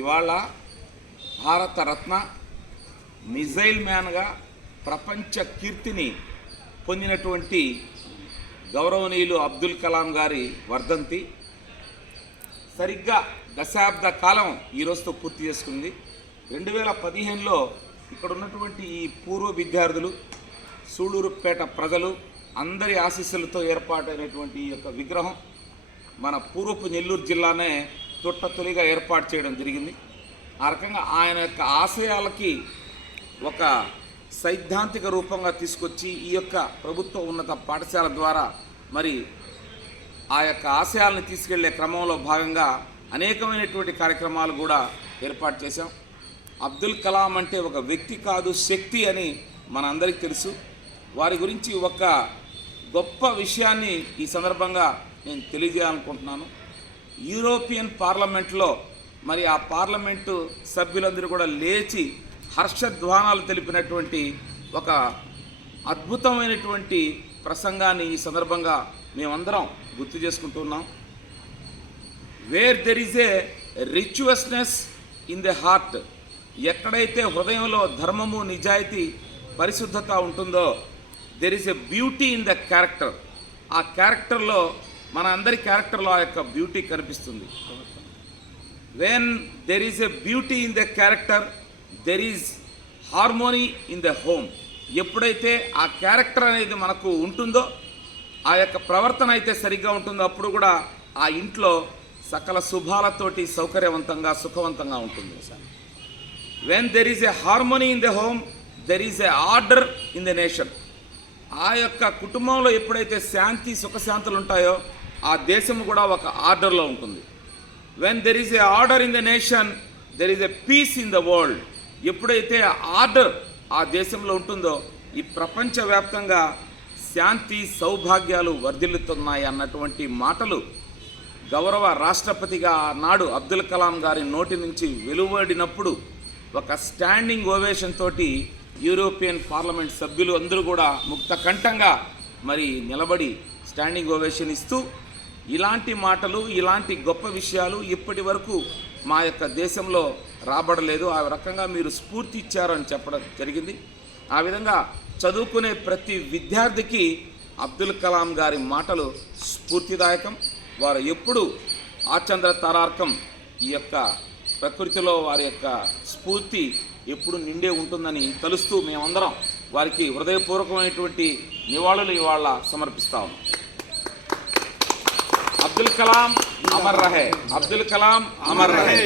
ఇవాళ భారతరత్న మిజైల్ మ్యాన్గా ప్రపంచ కీర్తిని పొందినటువంటి గౌరవనీయులు అబ్దుల్ కలాం గారి వర్ధంతి సరిగ్గా దశాబ్ద కాలం ఈరోజుతో పూర్తి చేసుకుంది. 2015లో ఇక్కడ ఉన్నటువంటి ఈ పూర్వ విద్యార్థులు, సూళూరుపేట ప్రజలు అందరి ఆశీస్సులతో ఏర్పాటైనటువంటి ఈ యొక్క విగ్రహం మన పూర్వపు నెల్లూరు జిల్లానే తొలిగా ఏర్పాటు చేయడం జరిగింది. ఆ రకంగా ఆయన యొక్క ఆశయాలకి ఒక సైద్ధాంతిక రూపంగా తీసుకొచ్చి ఈ యొక్క ప్రభుత్వ ఉన్నత పాఠశాల ద్వారా మరి ఆ యొక్క ఆశయాలను తీసుకెళ్లే క్రమంలో భాగంగా అనేకమైనటువంటి కార్యక్రమాలు కూడా ఏర్పాటు చేశాం. అబ్దుల్ కలాం అంటే ఒక వ్యక్తి కాదు, శక్తి అని మనందరికీ తెలుసు. వారి గురించి ఒక గొప్ప విషయాన్ని ఈ సందర్భంగా నేను తెలియజేయాలనుకుంటున్నాను. యూరోపియన్ పార్లమెంట్లో మరి ఆ పార్లమెంటు సభ్యులందరూ కూడా లేచి హర్షధ్వానాలు తెలిపినటువంటి ఒక అద్భుతమైనటువంటి ప్రసంగాన్ని ఈ సందర్భంగా మేమందరం గుర్తు చేసుకుంటున్నాం. Where there is a righteousness in the heart, ఎక్కడైతే హృదయంలో ధర్మము, నిజాయితీ, పరిశుద్ధత ఉంటుందో there is a beauty in the character. ఆ క్యారెక్టర్లో మన అందరి క్యారెక్టర్లో ఆ యొక్క బ్యూటీ కనిపిస్తుంది. When there is a beauty in the character there is harmony in the home. ఎప్పుడైతే ఆ క్యారెక్టర్ అనేది మనకు ఉంటుందో, ఆ యొక్క ప్రవర్తన అయితే సరిగ్గా ఉంటుందో, అప్పుడు కూడా ఆ ఇంట్లో సకల శుభాలతోటి సౌకర్యవంతంగా, సుఖవంతంగా ఉంటుంది. When there is a harmony in the home there is a order in the nation. ఆ యొక్క కుటుంబంలో ఎప్పుడైతే శాంతి, సుఖశాంతులు ఉంటాయో ఆ దేశం కూడా ఒక ఆర్డర్లో ఉంటుంది. When there is a order in the nation there is a peace in the world. ఎప్పుడైతే ఆర్డర్ ఆ దేశంలో ఉంటుందో ఈ ప్రపంచవ్యాప్తంగా శాంతి, సౌభాగ్యాలు వర్ధిల్లుతున్నాయి అన్నటువంటి మాటలు గౌరవ రాష్ట్రపతిగా నాడు అబ్దుల్ కలాం గారి నోటి నుంచి వెలువడినప్పుడు ఒక స్టాండింగ్ ఓవేషన్ తోటి యూరోపియన్ పార్లమెంట్ సభ్యులు అందరూ కూడా ముక్త కంఠంగా మరి నిలబడి స్టాండింగ్ ఓవేషన్ ఇస్తూ ఇలాంటి మాటలు, ఇలాంటి గొప్ప విషయాలు ఇప్పటి వరకు మా యొక్క దేశంలో రాబడలేదు. ఆ రకంగా మీరు స్ఫూర్తి ఇచ్చారు అని చెప్పడం జరిగింది. ఆ విధంగా చదువుకునే ప్రతి విద్యార్థికి అబ్దుల్ కలాం గారి మాటలు స్ఫూర్తిదాయకం. వారు ఎప్పుడు ఆచంద్ర తారార్కం ఈ యొక్క ప్రకృతిలో వారి యొక్క స్ఫూర్తి ఎప్పుడు నిండే ఉంటుందని తలుస్తూ మేమందరం వారికి హృదయపూర్వకమైనటువంటి నివాళులు ఇవాళ సమర్పిస్తాము. అబ్దుల్ కలాం అమర్ రహే, అబ్దుల్ కలాం అమర్ రహే.